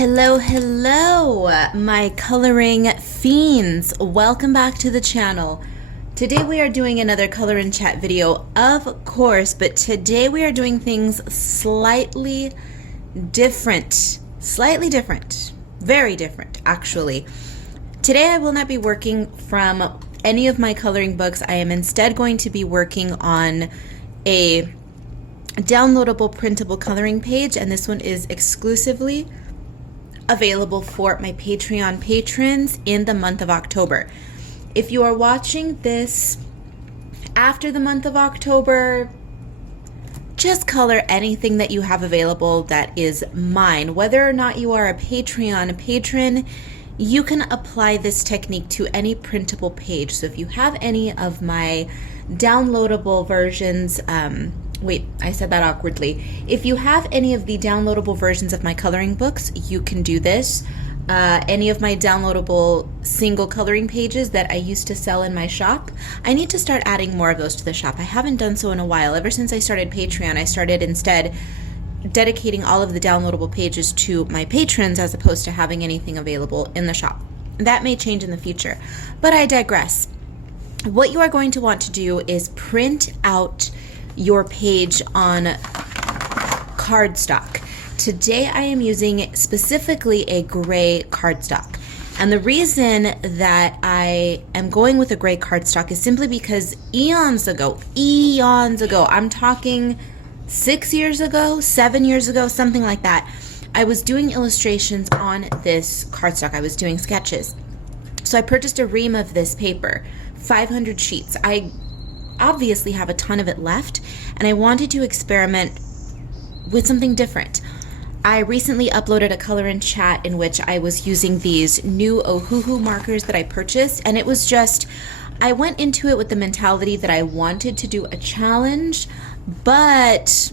Hello, my coloring fiends. Welcome back to the channel. Today we are doing another color and chat video, of course, but today we are doing things slightly different. Very different, actually. Today I will not be working from any of my coloring books. I am instead going to be working on a downloadable printable coloring page, and this one is exclusively available for my Patreon patrons in the month of October. If you are watching this after the month of October, just color anything that you have available that is mine. Whether or not you are a Patreon patron, you can apply this technique to any printable page. So if you have any of my downloadable versions, wait, I said that awkwardly. If you have any of the downloadable versions of my coloring books, you can do this. Any of my downloadable single coloring pages that I used to sell in my shop, I need to start adding more of those to the shop. I haven't done so in a while. Ever since I started Patreon, I started instead dedicating all of the downloadable pages to my patrons as opposed to having anything available in the shop. That may change in the future, but I digress. What you are going to want to do is print out your page on cardstock. Today I am using specifically a gray cardstock. And the reason that I am going with a gray cardstock is simply because eons ago, I'm talking 6 years ago, 7 years ago, something like that, I was doing illustrations on this cardstock. I was doing sketches. So I purchased a ream of this paper, 500 sheets. I obviously have a ton of it left, and I wanted to experiment with something different. I recently uploaded a color and chat in which I was using these new Ohuhu markers that I purchased, and it was just, I went into it with the mentality that I wanted to do a challenge, but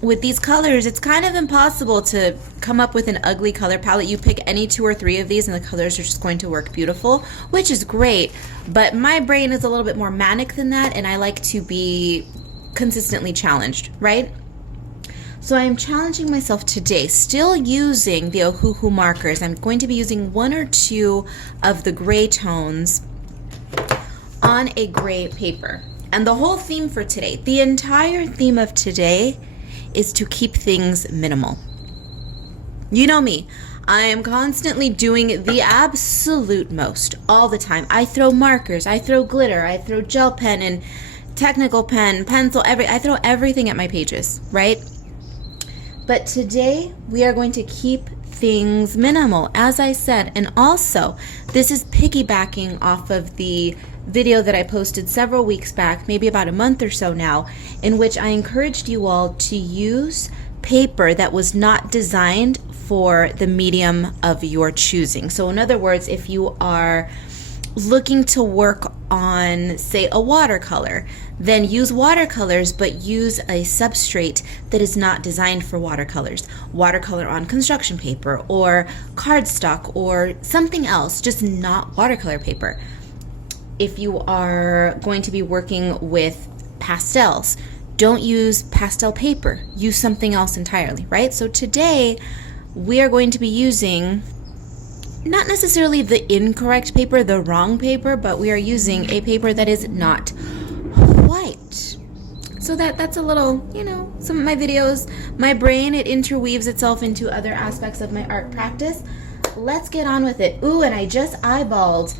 with these colors, it's kind of impossible to come up with an ugly color palette. You pick any 2 or 3 of these and the colors are just going to work beautiful, which is great. But my brain is a little bit more manic than that, and I like to be consistently challenged, right? So I am challenging myself today, still using the Ohuhu markers. I'm going to be using 1 or 2 of the gray tones on a gray paper. And the whole theme for today, the entire theme of today, is to keep things minimal. You know me, I am constantly doing the absolute most all the time. I throw markers, I throw glitter, I throw gel pen and technical pen, pencil, I throw everything at my pages, right? But today we are going to keep things minimal, as I said, and also this is piggybacking off of the video that I posted several weeks back, maybe about a month or so now, in which I encouraged you all to use paper that was not designed for the medium of your choosing. So in other words, if you are looking to work on, say, a watercolor, then use watercolors, but use a substrate that is not designed for watercolors. Watercolor on construction paper or cardstock or something else, just not watercolor paper. If you are going to be working with pastels, don't use pastel paper. Use something else entirely, right? So today we are going to be using not necessarily the incorrect paper, the wrong paper, but we are using a paper that is not white. So that's a little, some of my videos, my brain, it interweaves itself into other aspects of my art practice. Let's get on with it. Ooh, and I just eyeballed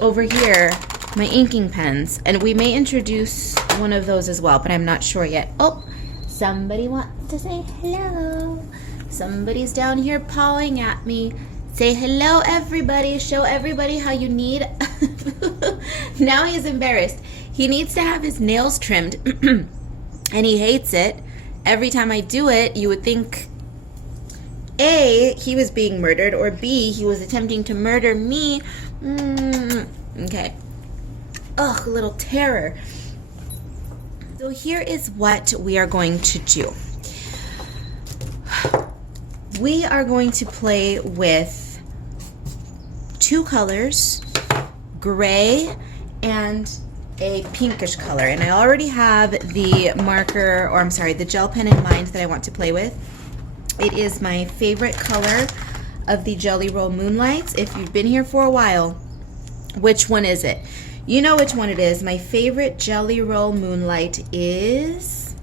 over here my inking pens, and we may introduce one of those as well, but I'm not sure yet. Oh, somebody wants to say hello. Somebody's down here pawing at me. Say hello, everybody. Show everybody how you need. Now he's embarrassed. He needs to have his nails trimmed, and he hates it. Every time I do it, you would think A, he was being murdered, or B, he was attempting to murder me. Okay. Ugh, a little terror. So here is what we are going to do. We are going to play with 2 colors, gray and a pinkish color. And I already have the marker, the gel pen in mind that I want to play with. It is my favorite color of the Jelly Roll Moonlights. If you've been here for a while, which one is it? You know which one it is. My favorite Jelly Roll Moonlight is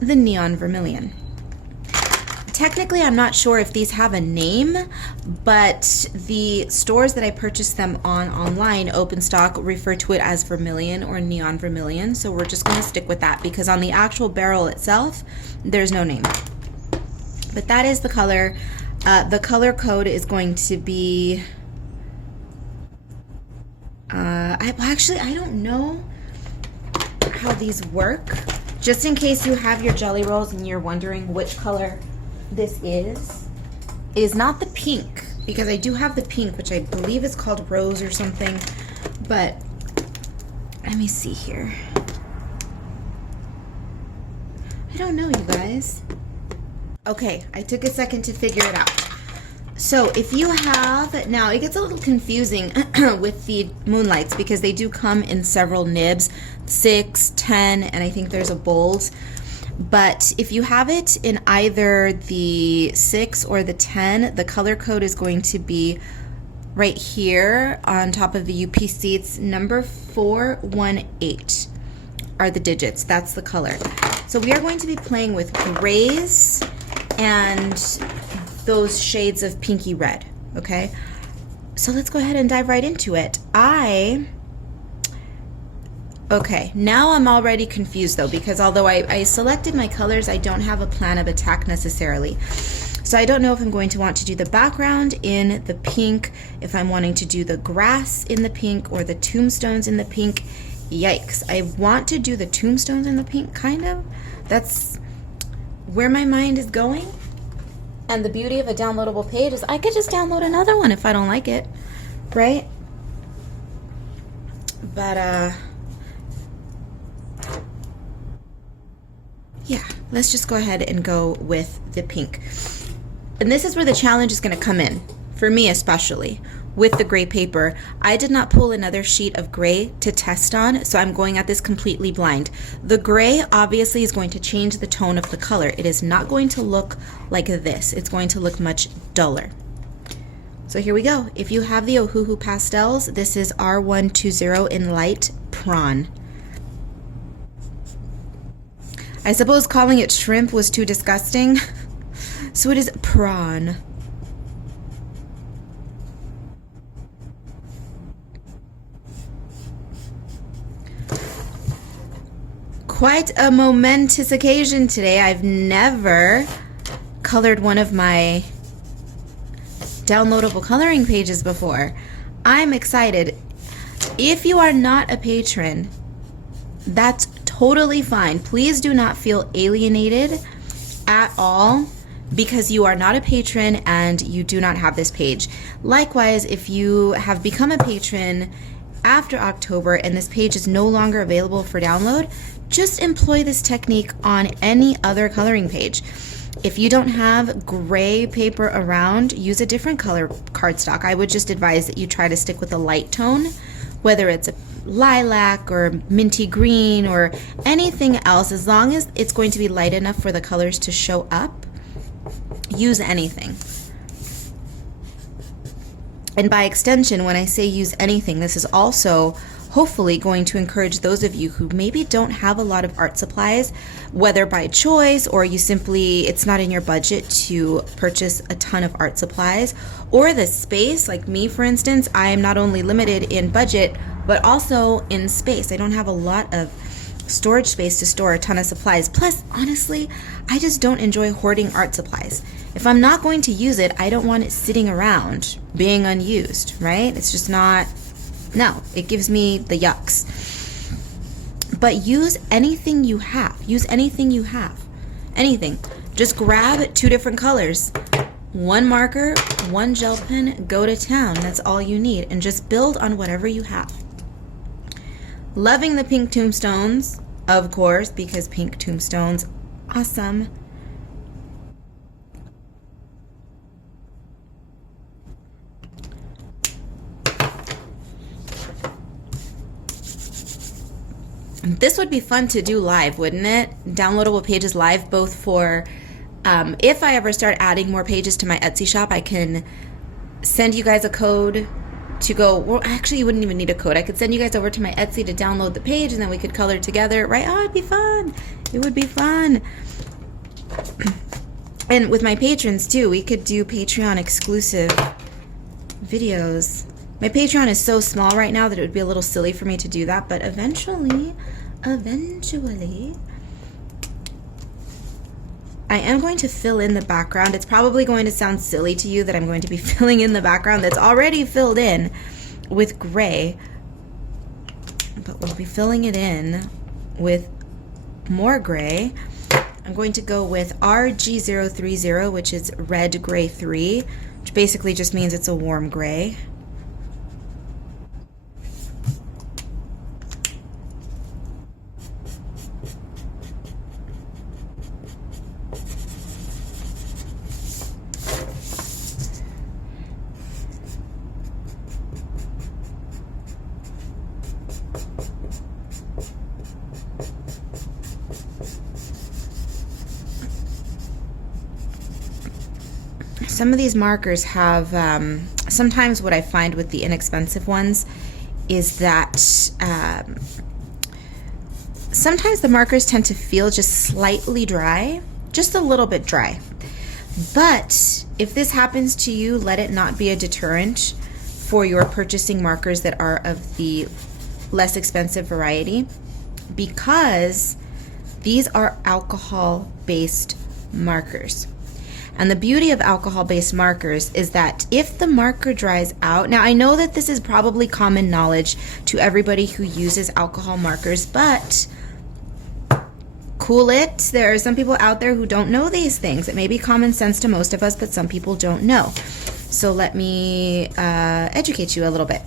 the Neon Vermilion. Technically, I'm not sure if these have a name, but the stores that I purchased them on online, open stock, refer to it as Vermilion or Neon Vermilion. So we're just going to stick with that because on the actual barrel itself, there's no name. But that is the color. The color code is going to be... I don't know how these work. Just in case you have your jelly rolls and you're wondering which color this is. It is not the pink, because I do have the pink, which I believe is called Rose or something. But let me see here. I don't know, you guys. Okay, I took a second to figure it out. So if you have, now it gets a little confusing with the Moonlights because they do come in several nibs, 6, 10, and I think there's a bold. But if you have it in either the 6 or the 10, the color code is going to be right here on top of the UPC. It's number 418 are the digits. That's the color. So we are going to be playing with grays and those shades of pinky red, okay? So let's go ahead and dive right into it. Okay, now I'm already confused though, because although I selected my colors, I don't have a plan of attack necessarily. So I don't know if I'm going to want to do the background in the pink, if I'm wanting to do the grass in the pink or the tombstones in the pink. Yikes, I want to do the tombstones in the pink, kind of. That's where my mind is going. And the beauty of a downloadable page is I could just download another one if I don't like it, right? But, yeah, let's just go ahead and go with the pink. And this is where the challenge is going to come in, for me especially, with the gray paper. I did not pull another sheet of gray to test on, so I'm going at this completely blind. The gray obviously is going to change the tone of the color. It is not going to look like this. It's going to look much duller. So here we go. If you have the Ohuhu pastels, this is R120 in light prawn. I suppose calling it shrimp was too disgusting, so it is prawn. Quite a momentous occasion today. I've never colored one of my downloadable coloring pages before. I'm excited. If you are not a patron, that's totally fine. Please do not feel alienated at all because you are not a patron and you do not have this page. Likewise, if you have become a patron after October and this page is no longer available for download, just employ this technique on any other coloring page. If you don't have gray paper around, use a different color cardstock. I would just advise that you try to stick with a light tone, whether it's a lilac or minty green or anything else. As long as it's going to be light enough for the colors to show up, use anything. And by extension, when I say use anything, this is also hopefully going to encourage those of you who maybe don't have a lot of art supplies, whether by choice or you simply, it's not in your budget to purchase a ton of art supplies, or the space, like me for instance. I am not only limited in budget, but also in space. I don't have a lot of storage space to store a ton of supplies. Plus, honestly, I just don't enjoy hoarding art supplies. If I'm not going to use it, I don't want it sitting around being unused, right? It's just not, no, it gives me the yucks. But use anything you have. Use anything you have. Anything. Just grab 2 different colors. 1 marker, 1 gel pen, go to town. That's all you need. And just build on whatever you have. Loving the pink tombstones, of course, because pink tombstones, awesome. This would be fun to do live, wouldn't it? Downloadable pages live, both for If I ever start adding more pages to my Etsy shop, I can send you guys a code to go. Well, actually, you wouldn't even need a code. I could send you guys over to my Etsy to download the page, and then we could color together, right? Oh, it'd be fun. It would be fun. And with my patrons too, we could do Patreon exclusive videos. My Patreon is so small right now that it would be a little silly for me to do that, but eventually, I am going to fill in the background. It's probably going to sound silly to you that I'm going to be filling in the background that's already filled in with gray, but we'll be filling it in with more gray. I'm going to go with RG030, which is red gray 3, which basically just means it's a warm gray. Some of these markers have, sometimes what I find with the inexpensive ones is that sometimes the markers tend to feel just slightly dry, just a little bit dry. But if this happens to you, let it not be a deterrent for your purchasing markers that are of the less expensive variety, because these are alcohol-based markers. And the beauty of alcohol-based markers is that if the marker dries out, now I know that this is probably common knowledge to everybody who uses alcohol markers, but cool it. There are some people out there who don't know these things. It may be common sense to most of us, but some people don't know. So let me educate you a little bit.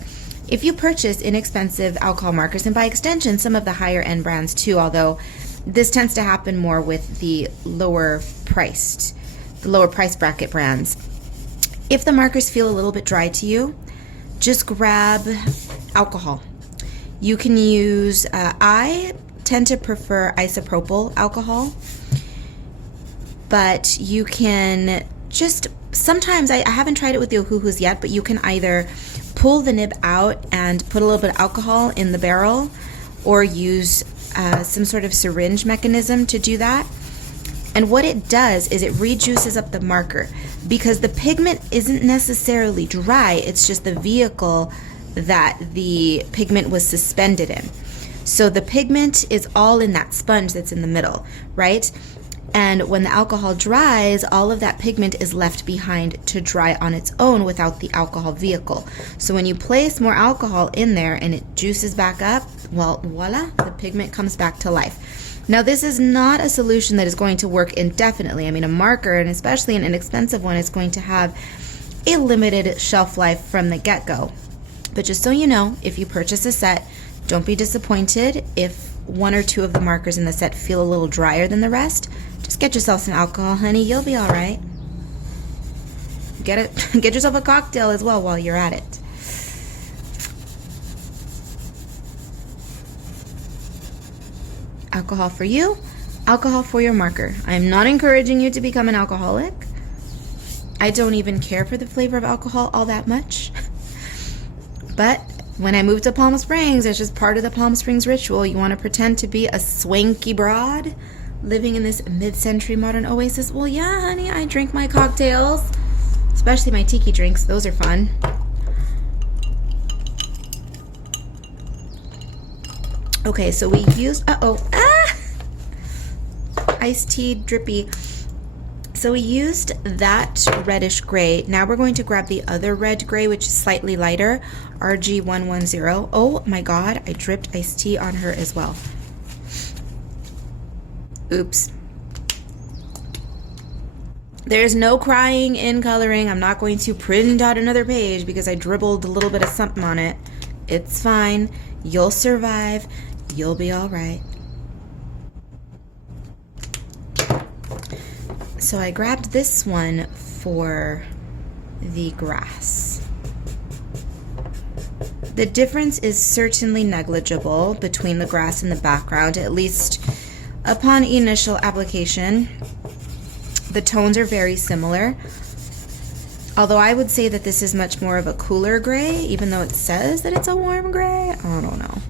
If you purchase inexpensive alcohol markers, and by extension some of the higher end brands too, although this tends to happen more with the lower price bracket brands. If the markers feel a little bit dry to you, just grab alcohol. You can use, I tend to prefer isopropyl alcohol, but you can just, sometimes, I haven't tried it with the Ohuhus yet, but you can either pull the nib out and put a little bit of alcohol in the barrel, or use some sort of syringe mechanism to do that. And what it does is it rejuices up the marker, because the pigment isn't necessarily dry, it's just the vehicle that the pigment was suspended in. So the pigment is all in that sponge that's in the middle, right? And when the alcohol dries, all of that pigment is left behind to dry on its own without the alcohol vehicle. So when you place more alcohol in there and it juices back up, well, voila, the pigment comes back to life. Now, this is not a solution that is going to work indefinitely. I mean, a marker, and especially an inexpensive one, is going to have a limited shelf life from the get-go. But just so you know, if you purchase a set, don't be disappointed if one or two of the markers in the set feel a little drier than the rest. Just get yourself some alcohol, honey. You'll be all right. Get yourself a cocktail as well while you're at it. Alcohol for you, alcohol for your marker. I am not encouraging you to become an alcoholic. I don't even care for the flavor of alcohol all that much. But when I moved to Palm Springs, it's just part of the Palm Springs ritual. You want to pretend to be a swanky broad living in this mid-century modern oasis? Well, yeah, honey, I drink my cocktails, especially my tiki drinks. Those are fun. Okay, so we used, iced tea drippy. So we used that reddish gray. Now we're going to grab the other red gray, which is slightly lighter, RG110. Oh my God, I dripped iced tea on her as well. Oops. There's no crying in coloring. I'm not going to print out another page because I dribbled a little bit of something on it. It's fine. You'll survive. You'll be all right. So I grabbed this one for the grass. The difference is certainly negligible between the grass and the background, at least upon initial application. The tones are very similar. Although I would say that this is much more of a cooler gray, even though it says that it's a warm gray. I don't know.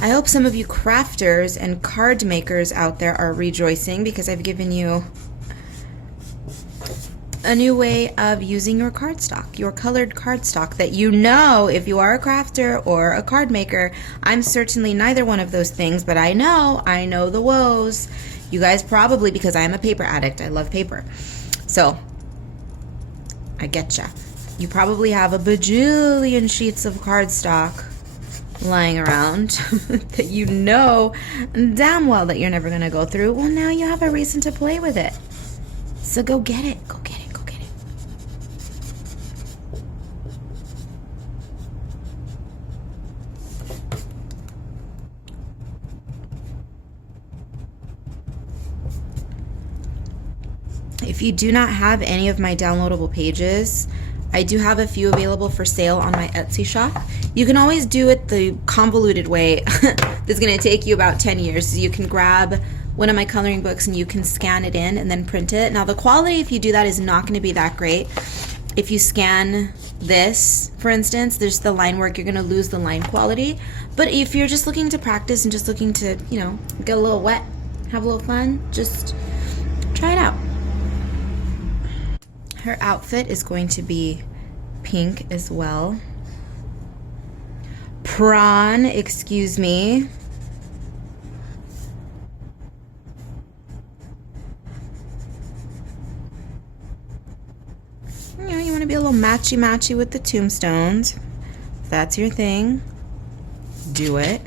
I hope some of you crafters and card makers out there are rejoicing because I've given you a new way of using your cardstock, your colored cardstock that you know if you are a crafter or a card maker. I'm certainly neither one of those things, but I know the woes. You guys probably, because I am a paper addict, I love paper. So, I getcha. You probably have a bajillion sheets of cardstock lying around that you know damn well that you're never going to go through. Well, now you have a reason to play with it. So go get it. Go get it. Go get it. If you do not have any of my downloadable pages, I do have a few available for sale on my Etsy shop. You can always do it the convoluted way. That's going to take you about 10 years. So you can grab one of my coloring books and you can scan it in and then print it. Now the quality, if you do that, is not going to be that great. If you scan this, for instance, there's the line work, you're going to lose the line quality. But if you're just looking to practice and just looking to, you know, get a little wet, have a little fun, just try it out. Her outfit is going to be pink as well. Prawn, excuse me. You know, you want to be a little matchy-matchy with the tombstones. If that's your thing, do it.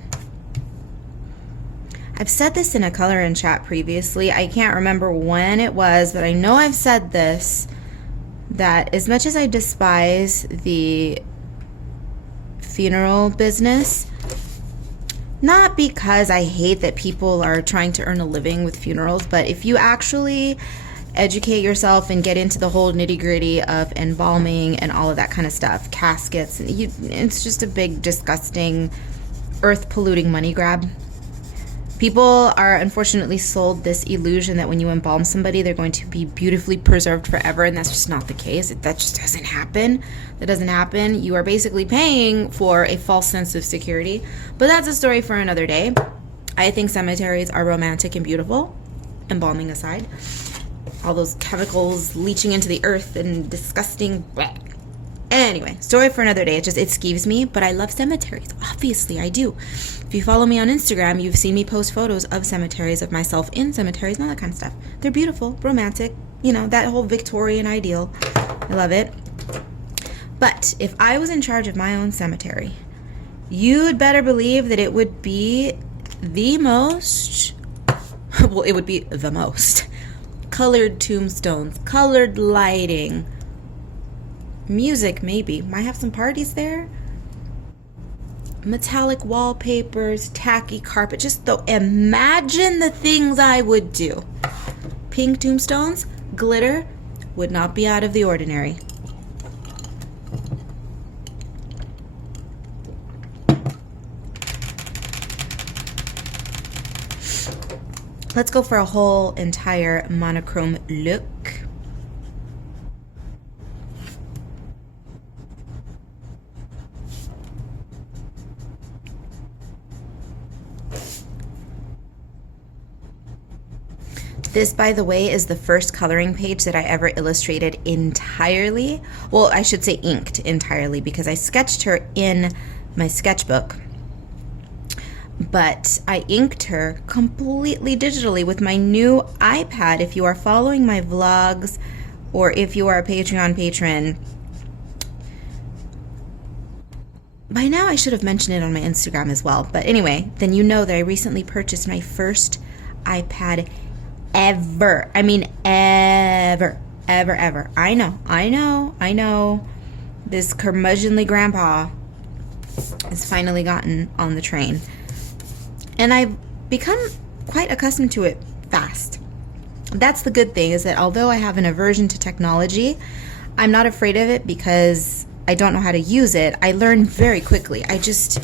I've said this in a color and chat previously. I can't remember when it was, but I know I've said this, that as much as I despise the funeral business, not because I hate that people are trying to earn a living with funerals, but if you actually educate yourself and get into the whole nitty-gritty of embalming and all of that kind of stuff, caskets, and it's just a big, disgusting, earth-polluting money grab. People are unfortunately sold this illusion that when you embalm somebody, they're going to be beautifully preserved forever, and that's just not the case. That just doesn't happen. That doesn't happen. You are basically paying for a false sense of security. But that's a story for another day. I think cemeteries are romantic and beautiful, embalming aside. All those chemicals leaching into the earth and disgusting. Bleh. Anyway, story for another day. It skeeves me, but I love cemeteries. Obviously, I do. If you follow me on Instagram, you've seen me post photos of cemeteries, of myself in cemeteries, and all that kind of stuff. They're beautiful, romantic, you know, that whole Victorian ideal. I love it. But if I was in charge of my own cemetery, you'd better believe that it would be the most, well, it would be the most colored tombstones, colored lighting, music maybe. Might have some parties there. Metallic wallpapers, tacky carpet. Just though, imagine the things I would do. Pink tombstones, glitter, would not be out of the ordinary. Let's go for a whole entire monochrome look. This, by the way, is the first coloring page that I ever illustrated entirely. Well, I should say inked entirely, because I sketched her in my sketchbook. But I inked her completely digitally with my new iPad. If you are following my vlogs, or if you are a Patreon patron, by now I should have mentioned it on my Instagram as well. But anyway, then you know that I recently purchased my first iPad ever. I mean, ever. I know. This curmudgeonly grandpa has finally gotten on the train. And I've become quite accustomed to it fast. That's the good thing, is that although I have an aversion to technology, I'm not afraid of it because I don't know how to use it. I learn very quickly. I just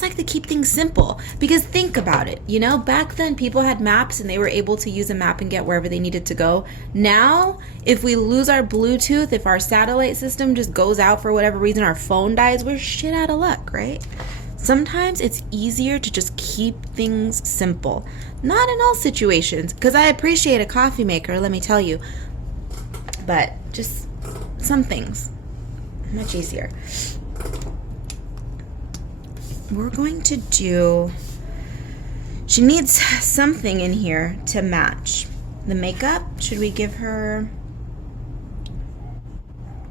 like to keep things simple, because think about it. You know, back then people had maps and they were able to use a map and get wherever they needed to go. Now, if we lose our Bluetooth, if our satellite system just goes out for whatever reason, our phone dies, we're shit out of luck, right? Sometimes it's easier to just keep things simple. Not in all situations, because I appreciate a coffee maker, let me tell you. But just some things, much easier. We're going to do, she needs something in here to match. The makeup, should we give her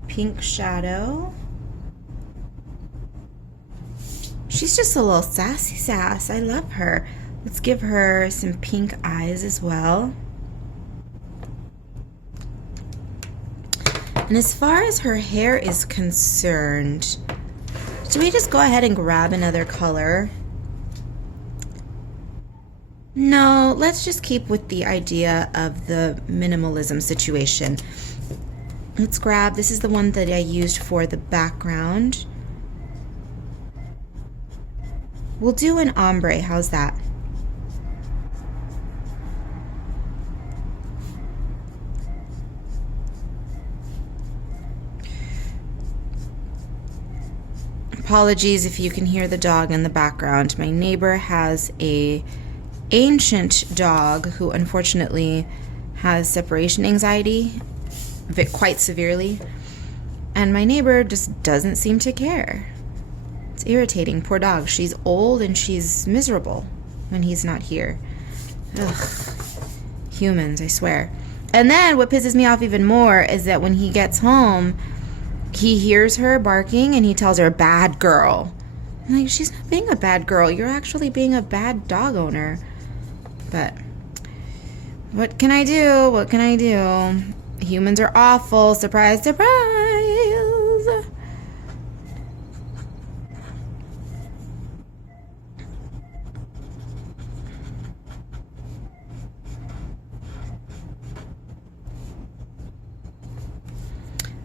pink shadow? She's just a little sassy sass. I love her. Let's give her some pink eyes as well. And as far as her hair is concerned, should we just go ahead and grab another color? No, let's just keep with the idea of the minimalism situation. Let's grab, this is the one that I used for the background. We'll do an ombre, how's that? Apologies if you can hear the dog in the background. My neighbor has a ancient dog who unfortunately has separation anxiety quite severely, and my neighbor just doesn't seem to care. It's irritating. Poor dog. She's old and she's miserable when he's not here. Ugh. Humans, I swear. And then what pisses me off even more is that when he gets home, he hears her barking and he tells her, bad girl. I'm like, she's not being a bad girl. You're actually being a bad dog owner. But what can I do? What can I do? Humans are awful. Surprise, surprise.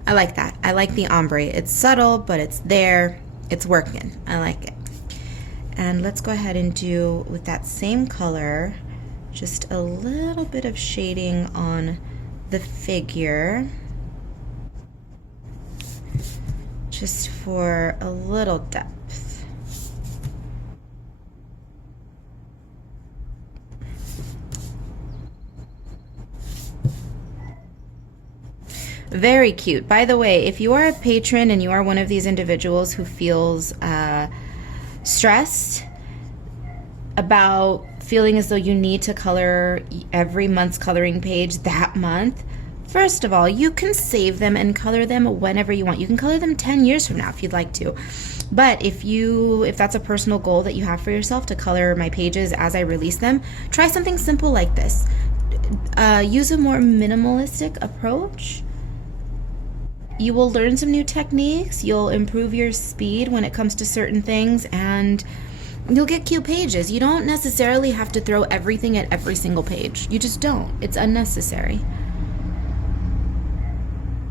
I like that. I like the ombre. It's subtle, but it's there. It's working. I like it. And let's go ahead and do, with that same color, just a little bit of shading on the figure. Just for a little depth. Very cute. By the way, if you are a patron and you are one of these individuals who feels stressed about feeling as though you need to color every month's coloring page that month, first of all, you can save them and color them whenever you want. You can color them 10 years from now if you'd like to. But if that's a personal goal that you have for yourself, to color my pages as I release them, try something simple like this. Use a more minimalistic approach. You will learn some new techniques, you'll improve your speed when it comes to certain things, and you'll get cute pages. You don't necessarily have to throw everything at every single page. You just don't. It's unnecessary.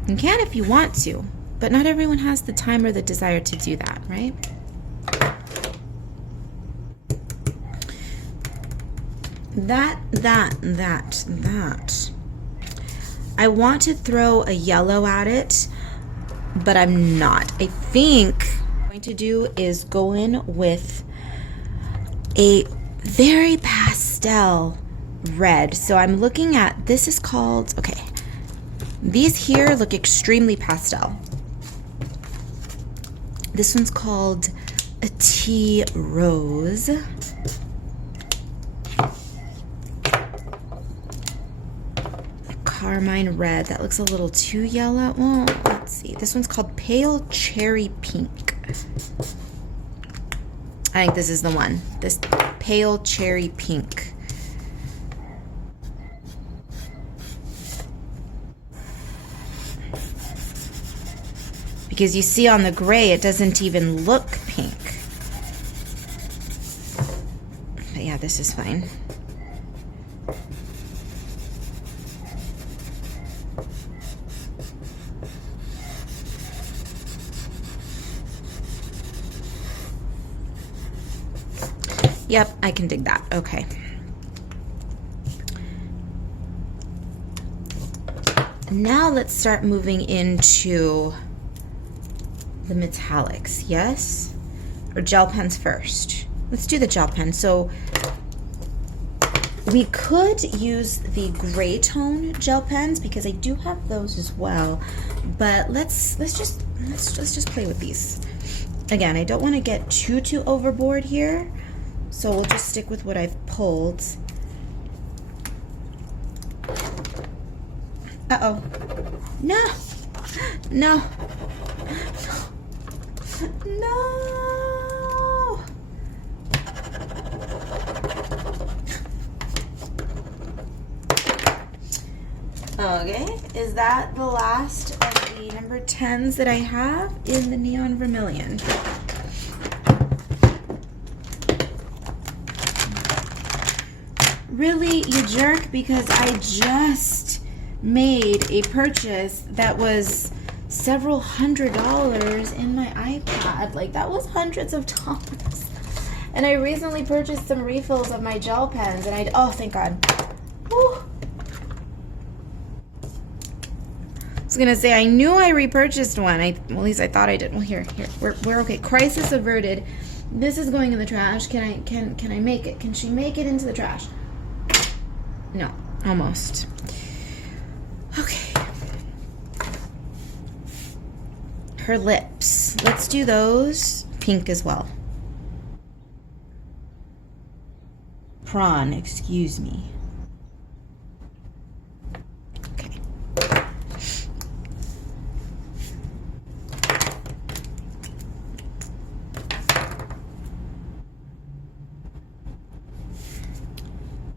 You can if you want to, but not everyone has the time or the desire to do that, right? That. I want to throw a yellow at it, but I'm not. I think what I'm going to do is go in with a very pastel red. So I'm looking at, this is called, okay, these here look extremely pastel. This one's called a tea rose. Carmine red, that looks a little too yellow. Well, let's see. This one's called pale cherry pink. I think this is the one. This pale cherry pink. Because you see on the gray, it doesn't even look pink. But yeah, this is fine. Yep, I can dig that. Okay. Now let's start moving into the metallics, yes? Or gel pens first. Let's do the gel pen. So we could use the gray tone gel pens because I do have those as well. But let's just play with these. Again, I don't want to get too overboard here, so we'll just stick with what I've pulled. Uh-oh. No! No! No! Okay, is that the last of the number 10s that I have in the Neon Vermilion? Really, you jerk, because I just made a purchase that was several $100s in my iPad. Like, that was hundreds of dollars. And I recently purchased some refills of my gel pens, and oh, thank God. Whew. I was gonna say, I knew I repurchased one. Well, at least I thought I did. Well, here, we're okay. Crisis averted. This is going in the trash. Can I make it? Can she make it into the trash? No, almost. Okay. Her lips. Let's do those pink as well. Prawn, excuse me. Okay.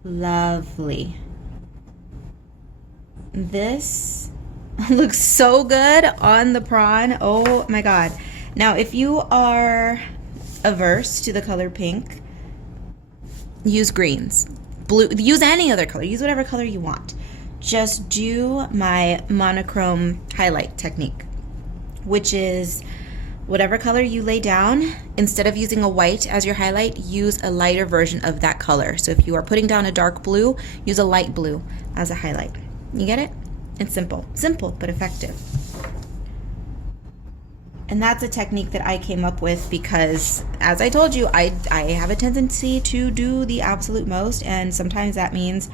Lovely. This looks so good on the prawn. Oh my God. Now, if you are averse to the color pink, use greens. Blue, use any other color. Use whatever color you want. Just do my monochrome highlight technique, which is whatever color you lay down, instead of using a white as your highlight, use a lighter version of that color. So if you are putting down a dark blue, use a light blue as a highlight. You get it? It's simple. Simple, but effective. And that's a technique that I came up with because, as I told you, I have a tendency to do the absolute most, and sometimes that means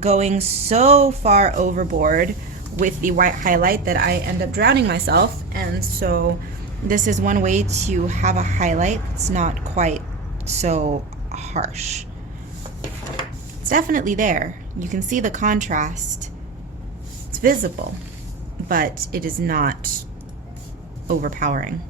going so far overboard with the white highlight that I end up drowning myself. And so this is one way to have a highlight that's not quite so harsh. It's definitely there. You can see the contrast. It's visible, but it is not overpowering.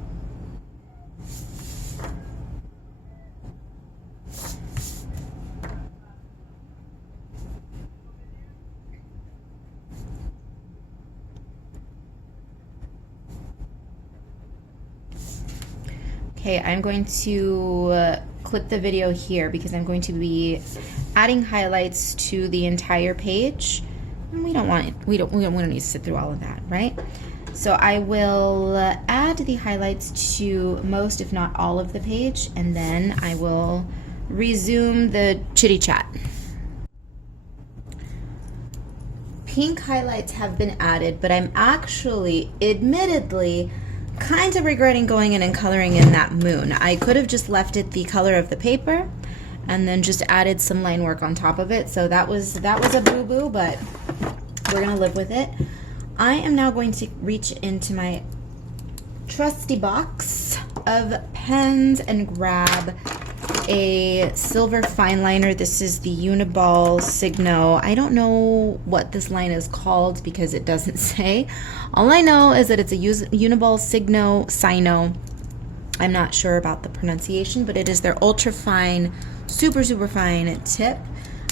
Okay, I'm going to clip the video here because I'm going to be adding highlights to the entire page. And we don't want it. We don't need to sit through all of that, right? So I will add the highlights to most, if not all, of the page, and then I will resume the chitty chat. Pink highlights have been added, but I'm actually, admittedly, kind of regretting going in and coloring in that moon. I could have just left it the color of the paper and then just added some line work on top of it. So that was a boo-boo, but we're gonna live with it. I am now going to reach into my trusty box of pens and grab a silver fine liner. This is the Uniball Signo. I don't know what this line is called because it doesn't say. All I know is that it's a Uniball Signo. I'm not sure about the pronunciation, but it is their ultra fine, super fine tip.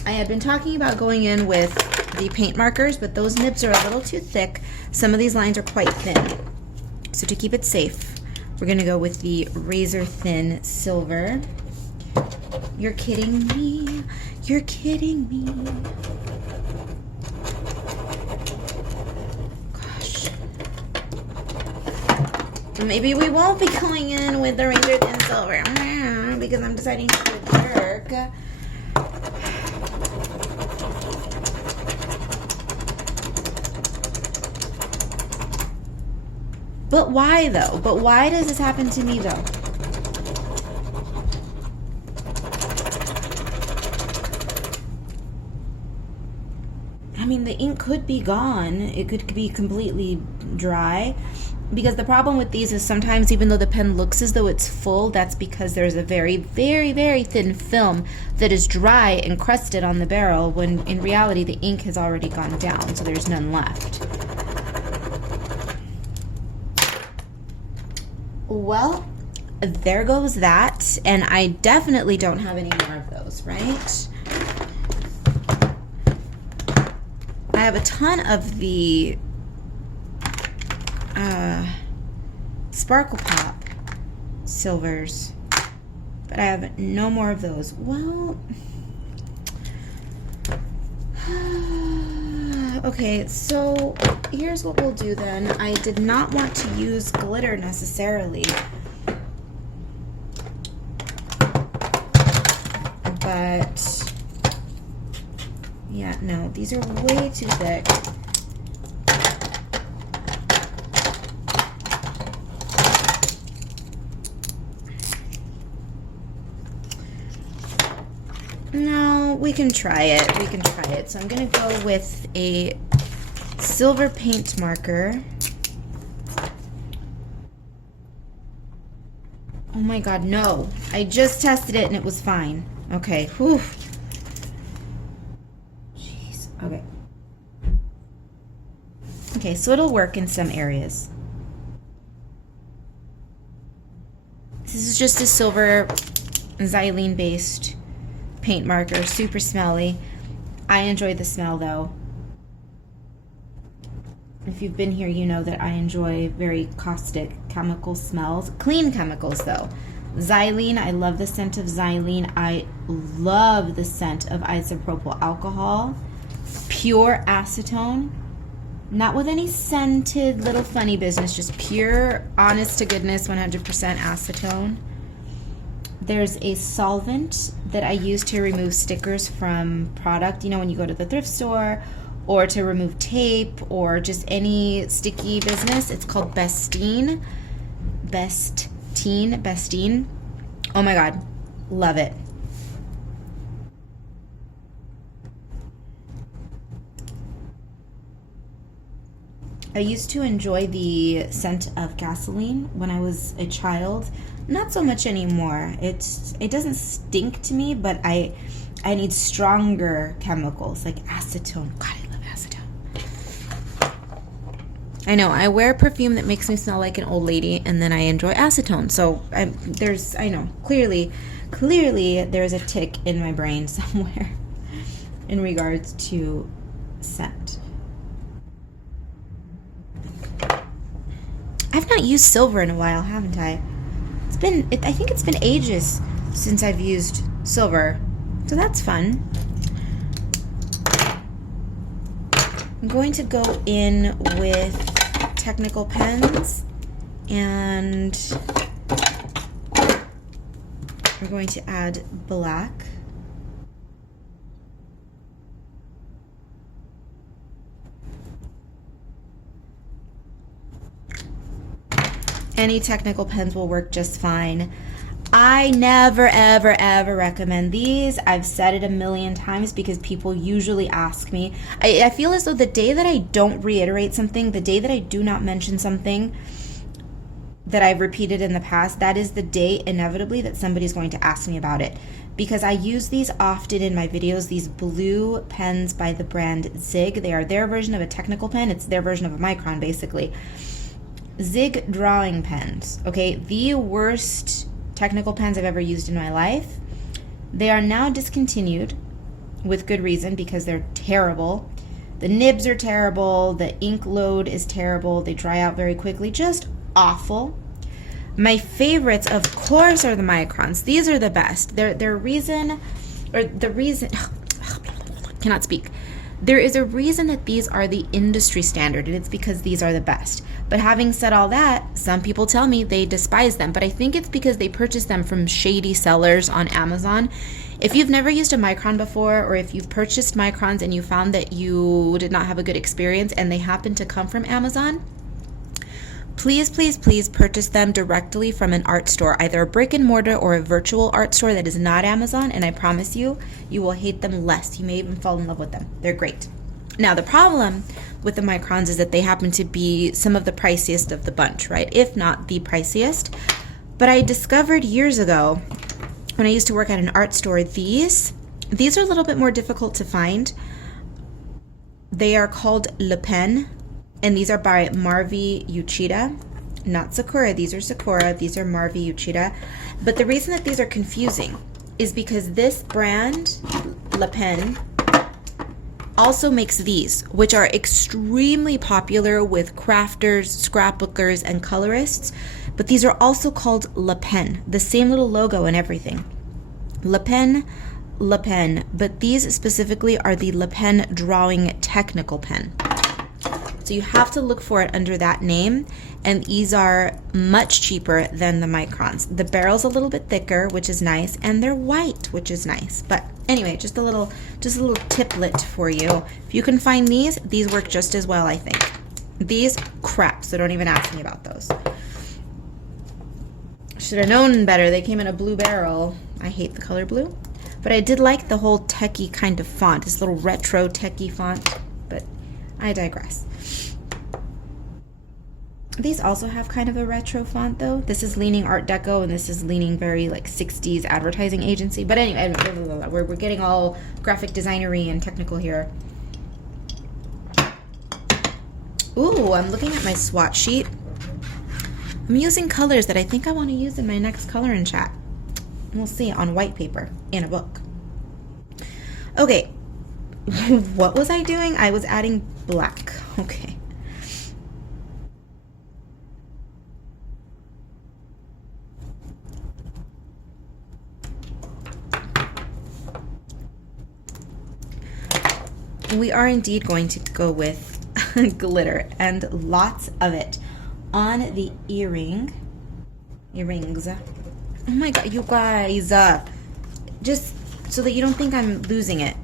I had been talking about going in with the paint markers, but those nibs are a little too thick. Some of these lines are quite thin. So to keep it safe, we're gonna go with the razor thin silver. You're kidding me. You're kidding me. Gosh. Maybe we won't be going in with the razor thin silver because I'm deciding to do the jerk. But why though? But why does this happen to me though? I mean, the ink could be gone. It could be completely dry. Because the problem with these is sometimes even though the pen looks as though it's full, that's because there's a very, very, very thin film that is dry and crusted on the barrel when in reality the ink has already gone down, so there's none left. Well, there goes that, and I definitely don't have any more of those, right? I have a ton of the Sparkle Pop silvers, but I have no more of those. Well, okay, so here's what we'll do then. I did not want to use glitter necessarily, but yeah, no, these are way too thick. No, we can try it. We can try it. So I'm going to go with a silver paint marker. Oh my god, no. I just tested it and it was fine. Okay, whew. Jeez, okay. Okay, so it'll work in some areas. This is just a silver xylene-based paint marker, super smelly. I enjoy the smell though. If you've been here, you know that I enjoy very caustic chemical smells. Clean chemicals though. Xylene, I love the scent of xylene. I love the scent of isopropyl alcohol. Pure acetone. Not with any scented little funny business, just pure, honest to goodness, 100% acetone. There's a solvent that I use to remove stickers from product. You know, when you go to the thrift store or to remove tape or just any sticky business. It's called Bestine. Bestine. Oh my god. Love it. I used to enjoy the scent of gasoline when I was a child. Not so much anymore. It doesn't stink to me, but I need stronger chemicals like acetone. God, I love acetone. I know, I wear perfume that makes me smell like an old lady, and then I enjoy acetone. So I know, clearly there's a tick in my brain somewhere in regards to scent. I've not used silver in a while, haven't I? I think it's been ages since I've used silver, so that's fun. I'm going to go in with technical pens, and we're going to add black. Any technical pens will work just fine. I never, ever, ever recommend these. I've said it a million times because people usually ask me. I feel as though the day that I don't reiterate something, the day that I do not mention something that I've repeated in the past, that is the day inevitably that somebody's going to ask me about it. Because I use these often in my videos, these blue pens by the brand Zig. They are their version of a technical pen. It's their version of a micron, basically. Zig drawing pens, okay? The worst technical pens I've ever used in my life. They are now discontinued with good reason because they're terrible. The nibs are terrible, the ink load is terrible, they dry out very quickly, just awful. My favorites, of course, are the microns. These are the best. Their reason, cannot speak. There is a reason that these are the industry standard, and it's because these are the best. But having said all that, some people tell me they despise them, but I think it's because they purchase them from shady sellers on Amazon. If you've never used a micron before, or if you've purchased microns and you found that you did not have a good experience and they happen to come from Amazon, please, please, please purchase them directly from an art store, either a brick and mortar or a virtual art store that is not Amazon, and I promise you, you will hate them less. You may even fall in love with them. They're great. Now, the problem with the microns is that they happen to be some of the priciest of the bunch, right? If not the priciest. But I discovered years ago, when I used to work at an art store, these are a little bit more difficult to find. They are called Le Pen, and these are by Marvi Uchida. Not Sakura, these are Sakura, these are Marvi Uchida. But the reason that these are confusing is because this brand, Le Pen, also makes these, which are extremely popular with crafters, scrapbookers, and colorists. But these are also called Le Pen, the same little logo and everything. Le Pen, Le Pen, but these specifically are the Le Pen Drawing Technical Pen. So you have to look for it under that name, and these are much cheaper than the microns. The barrel's a little bit thicker, which is nice, and they're white, which is nice. But anyway, just a little tiplet for you. If you can find these work just as well, I think. These, crap, so don't even ask me about those. Should have known better. They came in a blue barrel. I hate the color blue. But I did like the whole techie kind of font, this little retro techie font, but I digress. These also have kind of a retro font though. This is leaning Art Deco and this is leaning very like 60s advertising agency. But anyway, we're getting all graphic designery and technical here. Ooh, I'm looking at my swatch sheet. I'm using colors that I think I want to use in my next color and chat. We'll see on white paper in a book. Okay, what was I doing? I was adding black. Okay. We are indeed going to go with glitter, and lots of it on the earrings. Oh my god, you guys, just so that you don't think I'm losing it.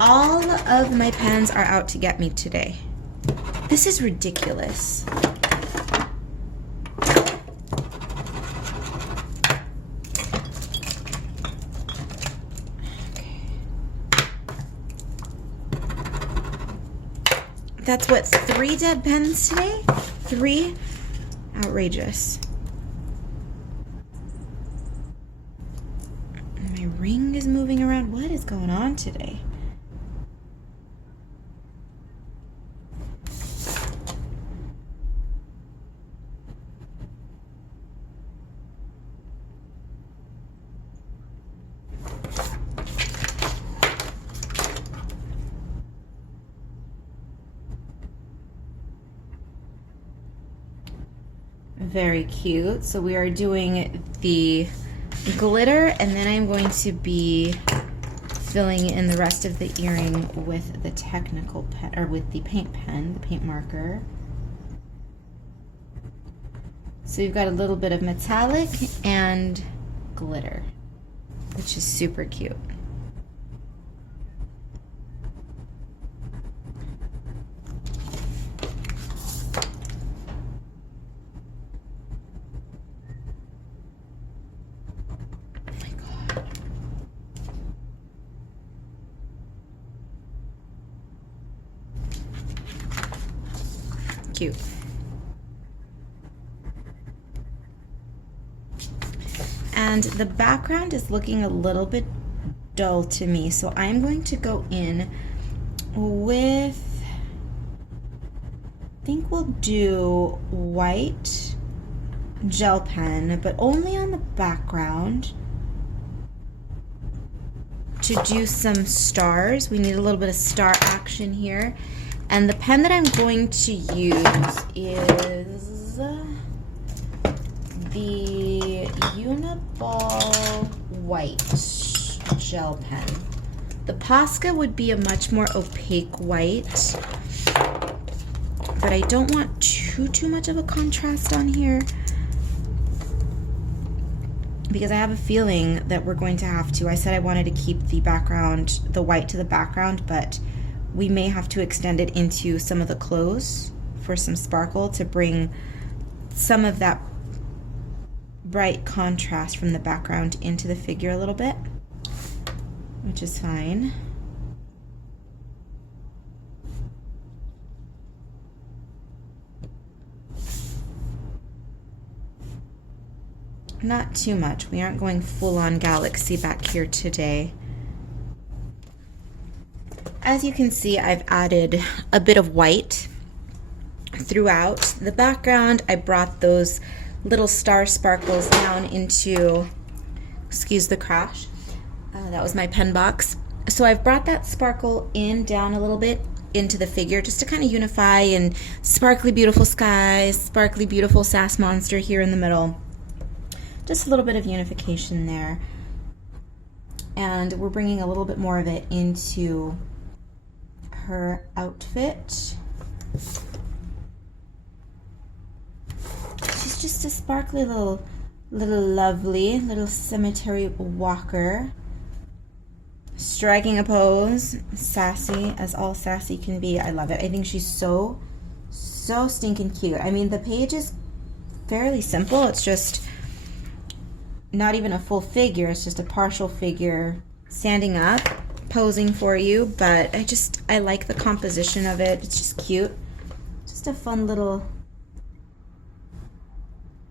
All of my pens are out to get me today. This is ridiculous. That's what, 3 dead pens today? 3? Outrageous. My ring is moving around. What is going on today? Very cute. So we are doing the glitter, and then I'm going to be filling in the rest of the earring with the technical pen, or with the paint pen, the paint marker. So you've got a little bit of metallic and glitter, which is super cute. Cute. And the background is looking a little bit dull to me, so I'm going to go in with, I think we'll do white gel pen, but only on the background to do some stars. We need a little bit of star action here. And the pen that I'm going to use is the Uniball white gel pen. The Posca would be a much more opaque white, but I don't want too much of a contrast on here because I have a feeling that we're going to have to. I said I wanted to keep the background, the white to the background, but we may have to extend it into some of the clothes for some sparkle to bring some of that bright contrast from the background into the figure a little bit, which is fine. Not too much. We aren't going full-on galaxy back here today. As you can see, I've added a bit of white throughout the background. I brought those little star sparkles down into, excuse the crash, that was my pen box. So I've brought that sparkle down a little bit into the figure just to kind of unify, and sparkly beautiful sky, sparkly beautiful sass monster here in the middle. Just a little bit of unification there. And we're bringing a little bit more of it into her outfit. She's just a sparkly little lovely little cemetery walker, striking a pose, sassy as all sassy can be. I love it. I think she's so stinking cute. I mean, the page is fairly simple. It's just not even a full figure. It's just a partial figure standing up, posing for you, but I like the composition of it. It's just cute. Just a fun little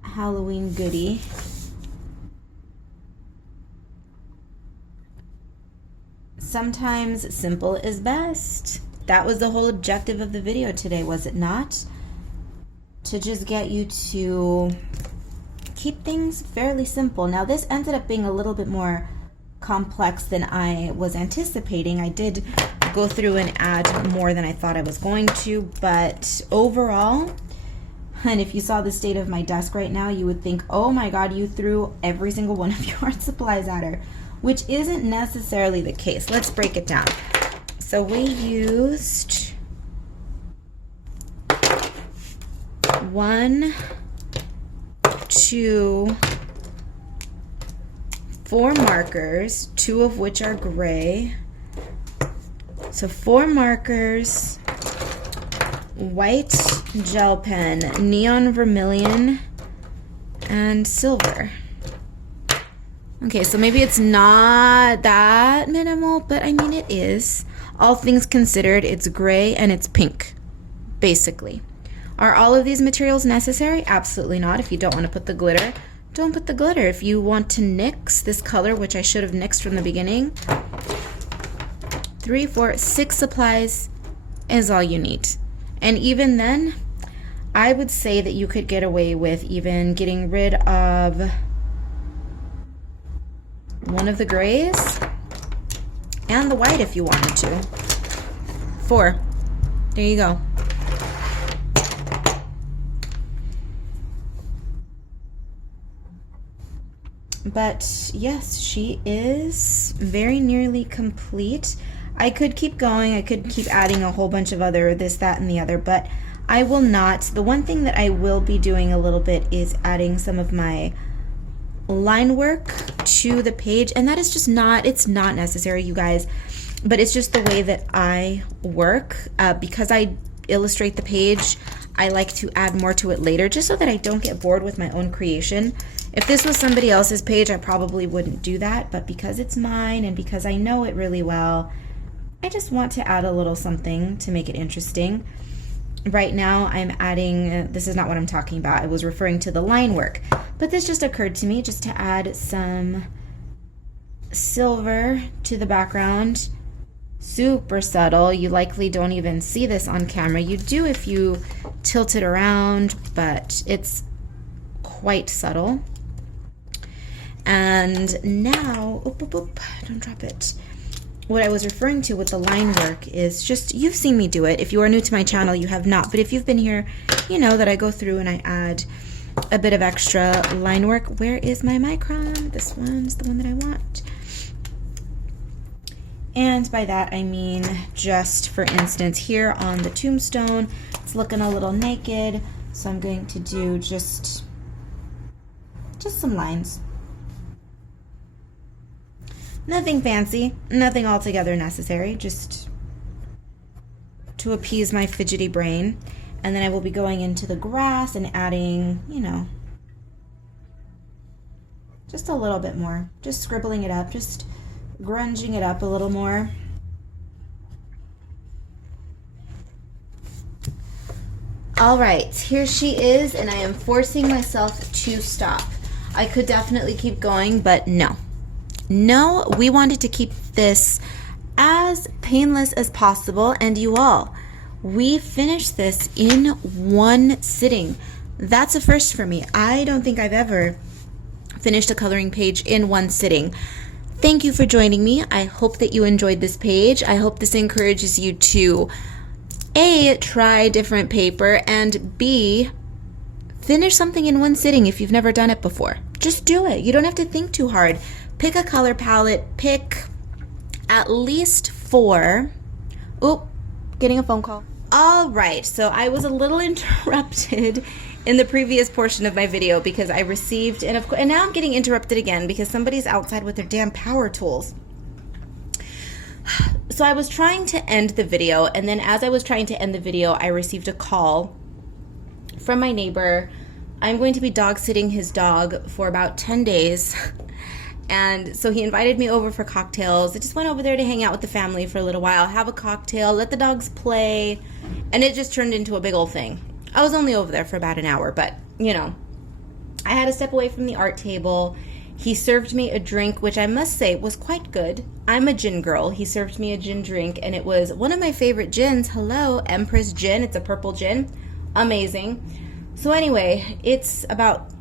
Halloween goodie. Sometimes simple is best. That was the whole objective of the video today, was it not? To just get you to keep things fairly simple. Now this ended up being a little bit more complex than I was anticipating. I did go through and add more than I thought I was going to, but overall, and if you saw the state of my desk right now, you would think, oh my god, you threw every single one of your art supplies at her, which isn't necessarily the case. Let's break it down. So we used 1, 2, 4 markers, 2 of which are gray. So 4 markers, white gel pen, neon vermilion, and silver. Okay, so maybe it's not that minimal, but I mean it is. All things considered, it's gray and it's pink, basically. Are all of these materials necessary? Absolutely not. If you don't want to put the glitter, don't put the glitter. If you want to nix this color, which I should have nixed from the beginning, 3, 4, 6 supplies is all you need. And even then, I would say that you could get away with even getting rid of one of the grays and the white if you wanted to. 4. There you go. But yes, she is very nearly complete. I could keep going. I could keep adding a whole bunch of other this, that, and the other, but I will not. The one thing that I will be doing a little bit is adding some of my line work to the page, and that is just not, it's not necessary, you guys, but it's just the way that I work. Because I illustrate the page, I like to add more to it later, just so that I don't get bored with my own creation. If this was somebody else's page, I probably wouldn't do that, but because it's mine and because I know it really well, I just want to add a little something to make it interesting. Right now I'm adding, this is not what I'm talking about, I was referring to the line work, but this just occurred to me just to add some silver to the background. Super subtle. You likely don't even see this on camera. You do if you tilt it around, but it's quite subtle. And now, don't drop it. What I was referring to with the line work is just, you've seen me do it. If you are new to my channel, you have not. But if you've been here, you know that I go through and I add out a bit of extra line work. Where is my micron? This one's the one that I want. And by that I mean, just for instance, here on the tombstone, it's looking a little naked, so I'm going to do just some lines. Nothing fancy, nothing altogether necessary, just to appease my fidgety brain. And then I will be going into the grass and adding, you know, just a little bit more, just scribbling it up, just grunging it up a little more. All right, here she is, and I am forcing myself to stop. I could definitely keep going, but no. No, we wanted to keep this as painless as possible, and you all, we finished this in one sitting. That's a first for me. I don't think I've ever finished a coloring page in one sitting. Thank you for joining me. I hope that you enjoyed this page. I hope this encourages you to A, try different paper, and B, finish something in one sitting if you've never done it before. Just do it. You don't have to think too hard. Pick a color palette, pick at least 4. Oop, getting a phone call. All right, so I was a little interrupted in the previous portion of my video because I received, and now I'm getting interrupted again because somebody's outside with their damn power tools. So I was trying to end the video, and then as I was trying to end the video, I received a call from my neighbor. I'm going to be dog sitting his dog for about 10 days. And so he invited me over for cocktails. I just went over there to hang out with the family for a little while, have a cocktail, let the dogs play, and it just turned into a big old thing. I was only over there for about an hour, but, you know, I had to step away from the art table. He served me a drink, which I must say was quite good. I'm a gin girl. He served me a gin drink, and it was one of my favorite gins. Hello, Empress Gin. It's a purple gin. Amazing. So anyway, it's about,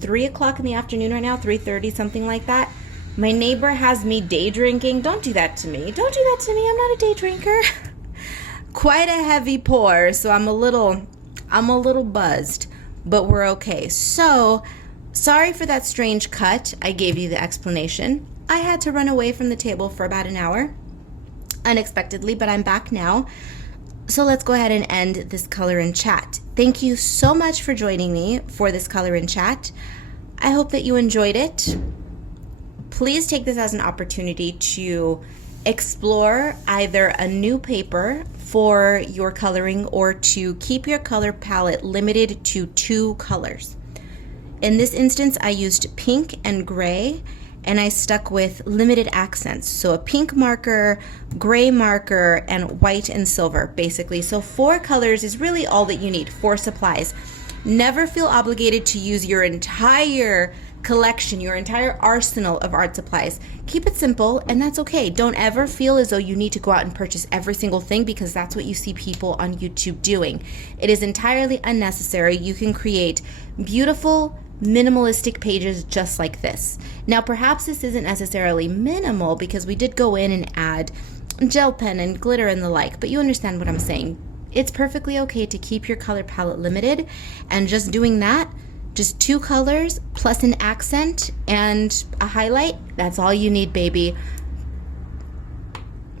3 o'clock in the afternoon right now, 3:30, something like that. My neighbor has me day drinking. Don't do that to me. Don't do that to me. I'm not a day drinker. Quite a heavy pour, so I'm a little buzzed, but we're okay. So, sorry for that strange cut. I gave you the explanation. I had to run away from the table for about an hour, unexpectedly, but I'm back now. So let's go ahead and end this color and chat. Thank you so much for joining me for this color and chat. I hope that you enjoyed it. Please take this as an opportunity to explore either a new paper for your coloring or to keep your color palette limited to 2 colors. In this instance, I used pink and gray, and I stuck with limited accents. So a pink marker, gray marker, and white and silver, basically. So 4 colors is really all that you need, 4 supplies. Never feel obligated to use your entire collection, your entire arsenal of art supplies. Keep it simple, and that's okay. Don't ever feel as though you need to go out and purchase every single thing, because that's what you see people on YouTube doing. It is entirely unnecessary. You can create beautiful, minimalistic pages just like this. Now, perhaps this isn't necessarily minimal because we did go in and add gel pen and glitter and the like, but you understand what I'm saying. It's perfectly okay to keep your color palette limited, and just doing that, just 2 colors plus an accent and a highlight, that's all you need, baby.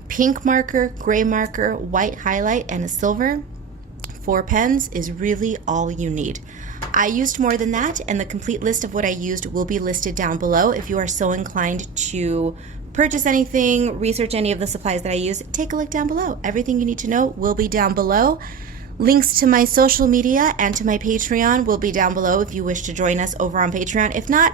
Pink marker, gray marker, white highlight, and a silver. 4 pens is really all you need. I used more than that, and the complete list of what I used will be listed down below. If you are so inclined to purchase anything, research any of the supplies that I use, take a look down below. Everything you need to know will be down below. Links to my social media and to my Patreon will be down below if you wish to join us over on Patreon. If not,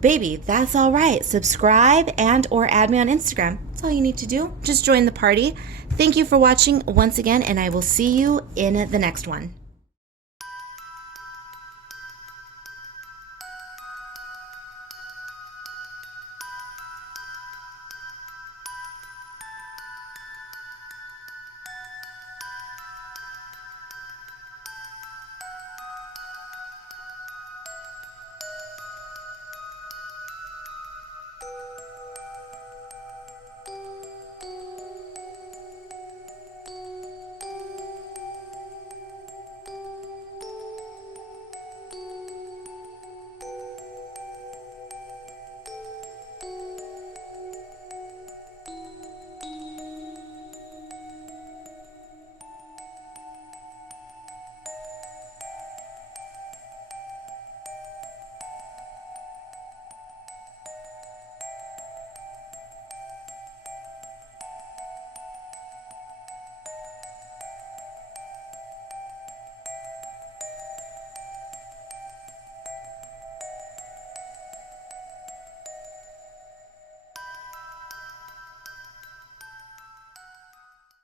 baby, that's all right. Subscribe and or add me on Instagram. That's all you need to do. Just join the party. Thank you for watching once again, and I will see you in the next one.